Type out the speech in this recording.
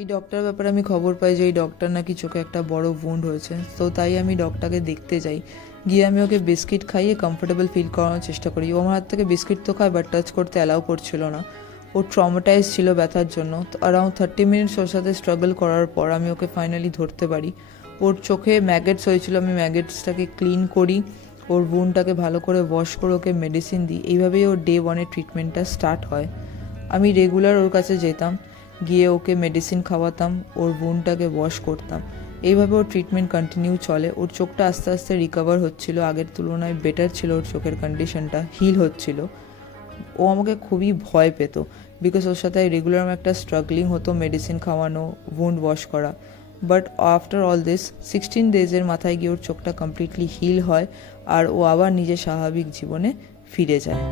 এই ডগটার ব্যাপারে আমি খবর পাই যে এই ডগটার নাকি চোখে একটা বড় ভুন্ড হয়েছে। তো তাই আমি ডগটাকে দেখতে যাই। গিয়ে আমি ওকে বিস্কিট খাইয়ে কমফোর্টেবল ফিল করানোর চেষ্টা করি। ও আমার হাত থেকে বিস্কিট তো খায়, বাট টাচ করতে অ্যালাউ করছিল না। ও ট্রমাটাইজ ছিল ব্যথার জন্য। তো অ্যারাউন্ড 30 মিনিটস ওর সাথে স্ট্রাগল করার পর আমি ওকে ফাইনালি ধরতে পারি। ওর চোখে ম্যাগেটস হয়েছিল, আমি ম্যাগেটসটাকে ক্লিন করি, ওর ভুন্ডটাকে ভালো করে ওয়াশ করে ওকে মেডিসিন দিই। এইভাবেই ওর ডে 1-এর ট্রিটমেন্টটা স্টার্ট হয়। আমি রেগুলার ওর কাছে যেতাম, গিয়ে ওকে মেডিসিন খাওয়াতাম, ওর ভুন্ডটাকে ওয়াশ করতাম। এইভাবে ওর ট্রিটমেন্ট কন্টিনিউ চলে। ওর চোখটা আস্তে আস্তে রিকভার হচ্ছিল, আগের তুলনায় বেটার ছিল ওর চোখের কন্ডিশনটা, হিল হচ্ছিল। ও আমাকে খুবই ভয় পেত, বিকজ ওর সাথে রেগুলার একটা স্ট্রাগলিং হতো, মেডিসিন খাওয়ানো, ভুন্ড ওয়াশ করা। বাট আফটার অল দিস 16 ডেজের মাথায় গিয়ে ওর চোখটা কমপ্লিটলি হিল হয়, আর ও আবার নিজের স্বাভাবিক জীবনে ফিরে যায়।